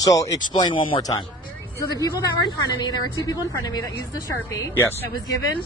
So explain one more time. So the people that were in front of me, there were two people in front of me that used the Sharpie. Yes. That was given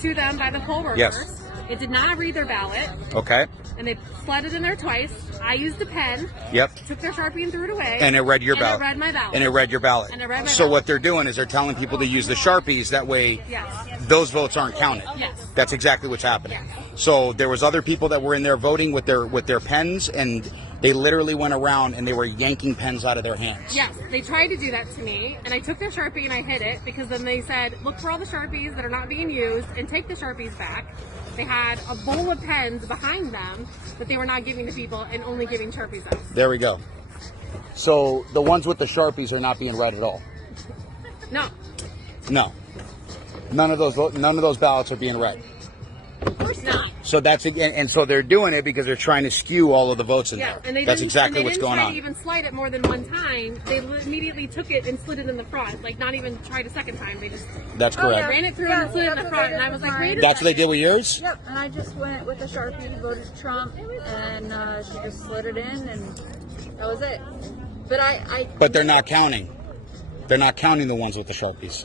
to them by the poll workers. Yes. It did not read their ballot. Okay. And they slid it in there twice. I used a pen. Yep. Took their Sharpie and threw it away. And it read your ballot. And it read my ballot. And it read your ballot. And it read my So ballot. what they're doing is they're telling people to use the Sharpies. That way, Yes. those votes aren't counted. Yes. That's exactly what's happening. So there was other people that were in there voting with their pens, and they literally went around and they were yanking pens out of their hands. Yes, they tried to do that to me, and I took their Sharpie and I hid it because then they said, look for all the Sharpies that are not being used and take the Sharpies back. They had a bowl of pens behind them that they were not giving to people and only giving Sharpies out. There we go. So the ones with the Sharpies are not being read at all. No. No. None of those ballots are being read. Of course not. So that's and so they're doing it because they're trying to skew all of the votes in Yeah, there. and That's exactly what's going on. They didn't try to even slide it more than one time. They immediately took it and slid it in the front. Like, not even tried a second time. They just That's correct. ran it through and slid it in the front. And I was like, wait a That's what they second. did with yours? Yep, and I just went with a Sharpie, voted Trump, and she just slid it in, and that was it. But But they're not counting. They're not counting the ones with the Sharpies.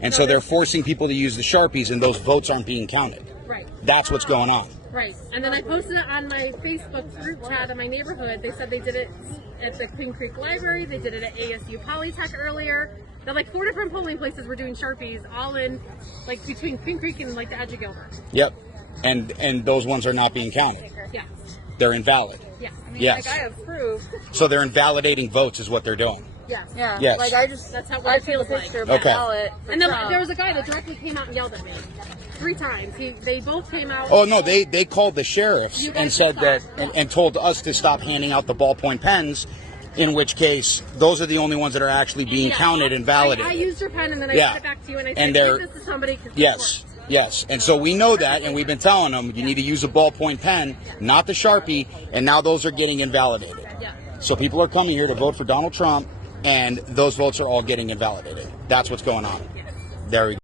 And so they're forcing people to use the Sharpies, and those votes aren't being counted. Right. That's what's going on. Right. And then I posted it on my Facebook group chat in my neighborhood. They said they did it at the Queen Creek Library. They did it at ASU Polytech earlier. They're like 4 different polling places were doing Sharpies, all in, like, between Queen Creek and, like, the edge of Gilbert. Yep. And those ones are not being counted. Yeah. They're invalid. Yeah. I mean, Yes. like, I have proof. So they're invalidating votes is what they're doing. Yes. Yeah. Yes. Like, That's how I it took a feels like. picture of my Okay. ballot for And then Trump. there was a guy that directly came out and yelled at me 3 times. They both came out. Oh, no, they called the sheriffs You and guys said that, stop. and told us to stop handing out the ballpoint pens, in which case, those are the only ones that are actually being Yeah. counted and validated. I used your pen and then I Yeah. sent it back to you and I And said, they're- give this to somebody. 'Cause Yes, yes. And so we know that, and we've been telling them, you need to use a ballpoint pen, not the Sharpie, and now those are getting invalidated. Yeah. So people are coming here to vote for Donald Trump, and those votes are all getting invalidated. That's what's going on. There we go.